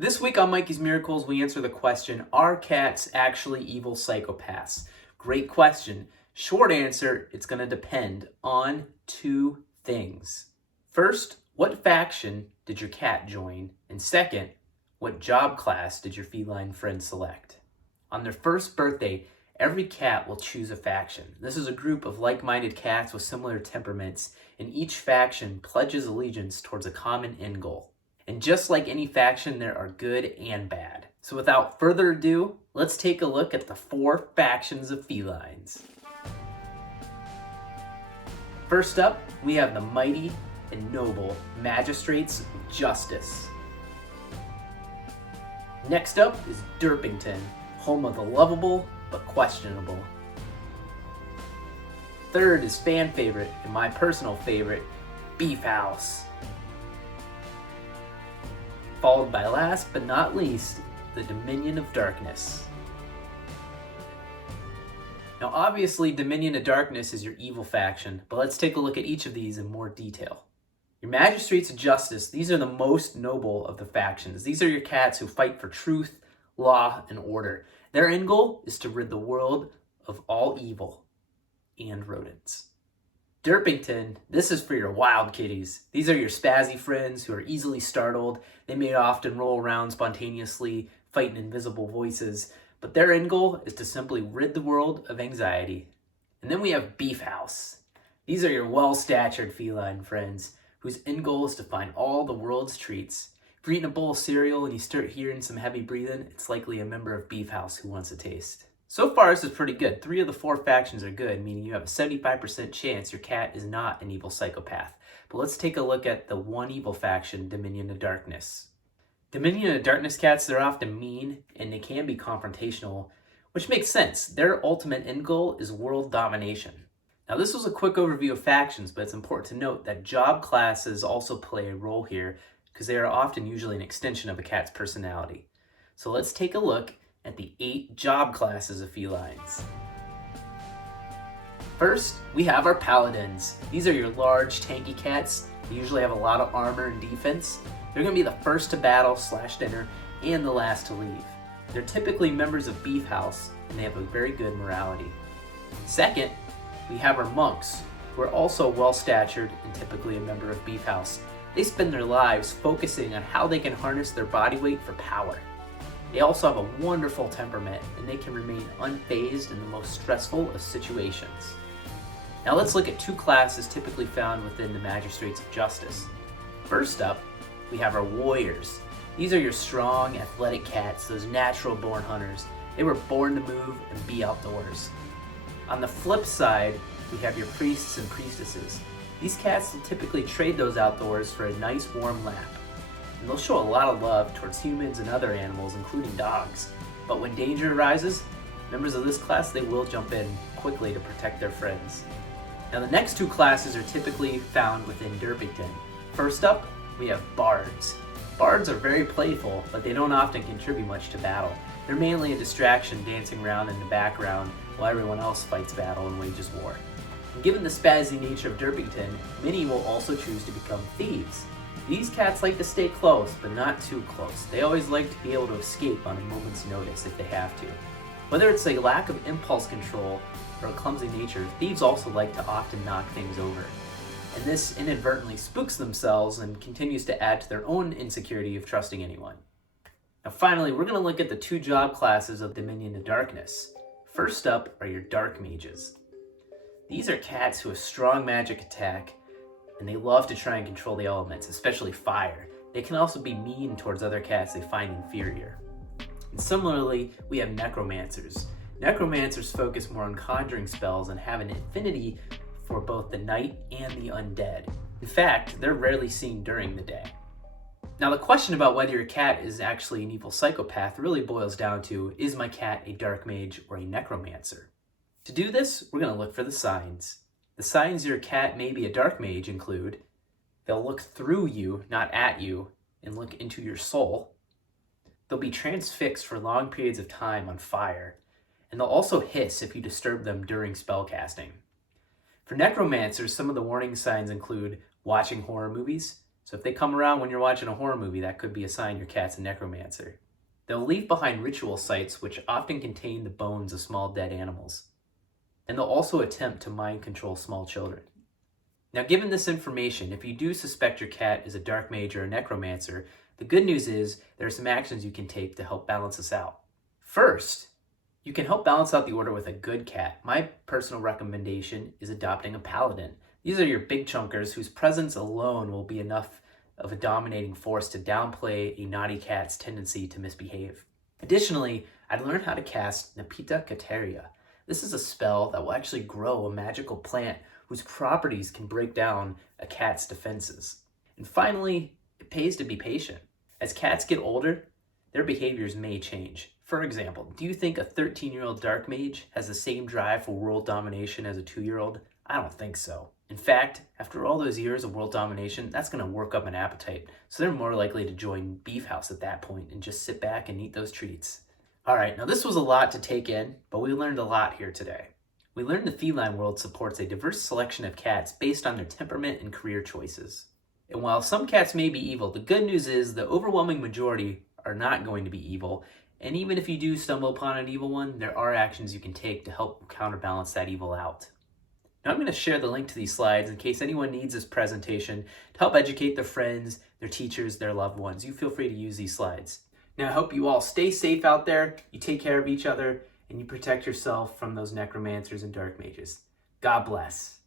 This week on Mikey's Miracles, we answer the question, are cats actually evil psychopaths? Great question. Short answer, it's going to depend on two things. First, what faction did your cat join? And second, what job class did your feline friend select? On their first birthday, every cat will choose a faction. This is a group of like-minded cats with similar temperaments, and each faction pledges allegiance towards a common end goal. And just like any faction, there are good and bad. So without further ado, let's take a look at the 4 factions of felines. First up, we have the mighty and noble magistrates of justice. Next up is Derpington, home of the lovable but questionable. Third is fan favorite and my personal favorite, Beef House. Followed by last but not least, the Dominion of Darkness. Now obviously Dominion of Darkness is your evil faction, but let's take a look at each of these in more detail. Your Magistrates of Justice, these are the most noble of the factions. These are your cats who fight for truth, law, and order. Their end goal is to rid the world of all evil and rodents. Derpington, this is for your wild kitties. These are your spazzy friends who are easily startled. They may often roll around spontaneously, fighting invisible voices, but their end goal is to simply rid the world of anxiety. And then we have Beef House. These are your well-statured feline friends, whose end goal is to find all the world's treats. If you're eating a bowl of cereal and you start hearing some heavy breathing, it's likely a member of Beef House who wants a taste. So far, this is pretty good. 3 of the 4 factions are good, meaning you have a 75% chance your cat is not an evil psychopath. But let's take a look at the one evil faction, Dominion of Darkness. Dominion of Darkness cats, they're often mean and they can be confrontational, which makes sense. Their ultimate end goal is world domination. Now this was a quick overview of factions, but it's important to note that job classes also play a role here because they are often usually an extension of a cat's personality. So let's take a look at the 8 job classes of felines. First, we have our paladins. These are your large, tanky cats. They usually have a lot of armor and defense. They're going to be the first to battle / dinner and the last to leave. They're typically members of Beef House and they have a very good morality. Second, we have our monks, who are also well-statured and typically a member of Beef House. They spend their lives focusing on how they can harness their body weight for power. They also have a wonderful temperament and they can remain unfazed in the most stressful of situations. Now let's look at 2 classes typically found within the Magistrates of Justice. First up, we have our warriors. These are your strong, athletic cats, those natural-born hunters. They were born to move and be outdoors. On the flip side, we have your priests and priestesses. These cats will typically trade those outdoors for a nice warm lap. And they'll show a lot of love towards humans and other animals, including dogs. But when danger arises, members of this class, they will jump in quickly to protect their friends. Now the next 2 classes are typically found within Derpington. First up, we have bards. Bards are very playful, but they don't often contribute much to battle. They're mainly a distraction, dancing around in the background while everyone else fights battle and wages war. And given the spazzy nature of Derpington, many will also choose to become thieves. These cats like to stay close, but not too close. They always like to be able to escape on a moment's notice if they have to. Whether it's a lack of impulse control or a clumsy nature, thieves also like to often knock things over. And this inadvertently spooks themselves and continues to add to their own insecurity of trusting anyone. Now finally, we're going to look at the 2 job classes of Dominion of Darkness. First up are your dark mages. These are cats who have strong magic attack, and they love to try and control the elements, especially fire. They can also be mean towards other cats they find inferior. And similarly, we have necromancers. Necromancers focus more on conjuring spells and have an affinity for both the night and the undead. In fact, they're rarely seen during the day. Now the question about whether your cat is actually an evil psychopath really boils down to, is my cat a dark mage or a necromancer? To do this, we're going to look for the signs. The signs your cat may be a dark mage include, they'll look through you, not at you, and look into your soul. They'll be transfixed for long periods of time on fire, and they'll also hiss if you disturb them during spellcasting. For necromancers, some of the warning signs include watching horror movies, So if they come around when you're watching a horror movie, that could be a sign your cat's a necromancer. They'll leave behind ritual sites which often contain the bones of small dead animals. And they'll also attempt to mind control small children. Now, given this information, if you do suspect your cat is a dark mage or a necromancer, the good news is there are some actions you can take to help balance this out. First, you can help balance out the order with a good cat. My personal recommendation is adopting a paladin. These are your big chunkers whose presence alone will be enough of a dominating force to downplay a naughty cat's tendency to misbehave. Additionally, I'd learn how to cast Nepeta Cateria. This is a spell that will actually grow a magical plant whose properties can break down a cat's defenses. And finally, it pays to be patient. As cats get older, their behaviors may change. For example, do you think a 13-year-old dark mage has the same drive for world domination as a 2-year-old? I don't think so. In fact, after all those years of world domination, that's going to work up an appetite. So they're more likely to join Beef House at that point and just sit back and eat those treats. All right, now this was a lot to take in, but we learned a lot here today. We learned the feline world supports a diverse selection of cats based on their temperament and career choices. And while some cats may be evil, the good news is the overwhelming majority are not going to be evil. And even if you do stumble upon an evil one, there are actions you can take to help counterbalance that evil out. Now I'm going to share the link to these slides in case anyone needs this presentation to help educate their friends, their teachers, their loved ones. You feel free to use these slides. Now I hope you all stay safe out there, you take care of each other, and you protect yourself from those necromancers and dark mages. God bless.